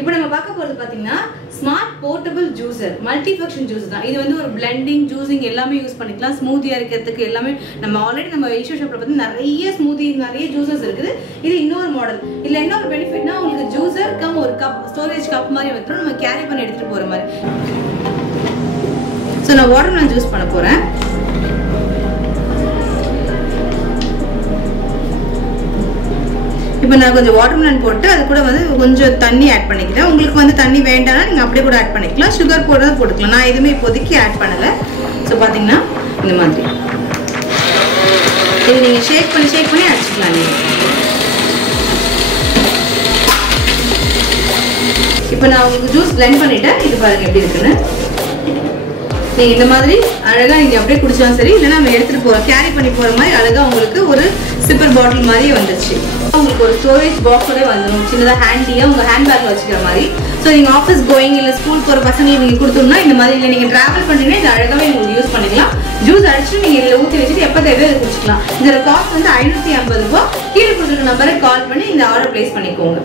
இப்போ நம்ம பார்க்க போறது பாத்தீங்கன்னா smart portable juicer multi function juice தான். இது வந்து ஒரு பிளெண்டிங் ஜூசிங் எல்லாமே யூஸ் பண்ணிக்கலாம். ஸ்மூத்தியா இருக்கிறதுக்கு எல்லாமே நம்ம ஆல்ரெடி நம்ம ஈஷோ ஷாப்ல பார்த்து நிறைய ஸ்மூத்தி நிறைய ஜூசஸ் இருக்குது. இது இன்னொரு மாடல். இதுல என்ன ஒரு பெனிஃபிட்னா உங்களுக்கு ஜூசர் கம் ஒரு கப் ஸ்டோரேஜ் கப் மாதிரி வந்து நம்ம கேரி பண்ணி எடுத்துட்டு போற மாதிரி. ஸோ நான் வாட்டர்மெலன் ஜூஸ் பண்ண போறேன். இப்போ நான் கொஞ்சம் வாட்டர்மெலன் போட்டு அது கூட வந்து கொஞ்சம் தண்ணி ஆட் பண்ணிக்கிறேன். உங்களுக்கு வந்து தண்ணி வேண்டாம்னா நீங்கள் அப்படியே கூட ஆட் பண்ணிக்கலாம். சுகர் போடுறத போட்டுக்கலாம். நான் எதுவுமே இப்போதைக்கு ஆட் பண்ணலை. ஸோ பார்த்தீங்கன்னா இந்த மாதிரி இது நீங்கள் ஷேக் பண்ணி அடிச்சுக்கலாம். நீங்கள் இப்போ நான் உங்களுக்கு ஜூஸ் பிளெண்ட் பண்ணிட்டேன். இது பாருங்க எப்படி இருக்குன்னு. நீங்கள் இந்த மாதிரி அழகாக நீங்கள் அப்படியே குடிச்சாலும் சரி, இல்லைன்னா நம்ம எடுத்துகிட்டு போகிறோம் கேரி பண்ணி போகிற மாதிரி அழகாக உங்களுக்கு ஒரு சிப்பர் பாட்டில் மாதிரியே வந்துச்சு. உங்களுக்கு ஒரு ஸ்டோரேஜ் பாக்ஸோட வந்துடும். சின்னதாக ஹேண்டியாக உங்கள் ஹேண்ட்பேக்கில் வச்சுக்கிற மாதிரி. ஸோ நீங்கள் ஆஃபீஸ் கோயிங் இல்லை ஸ்கூல் போகிற பசங்களுக்கு நீங்கள் கொடுத்தோம்னா இந்த மாதிரி இல்லை நீங்கள் ட்ராவல் பண்ணுறீங்கன்னா இது அழகாகவே உங்களுக்கு யூஸ் பண்ணிக்கலாம். ஜூஸ் அடிச்சுட்டு நீங்கள் இதில் ஊற்றி வச்சுட்டு எப்போ தேவையோ அதை குடிச்சிக்கலாம். இதோட காஸ்ட் வந்து 550 ரூபா. கீழே கொடுத்துருக்க நம்பரை கால் பண்ணி இந்த ஆர்டர் பிளேஸ் பண்ணிக்கோங்க.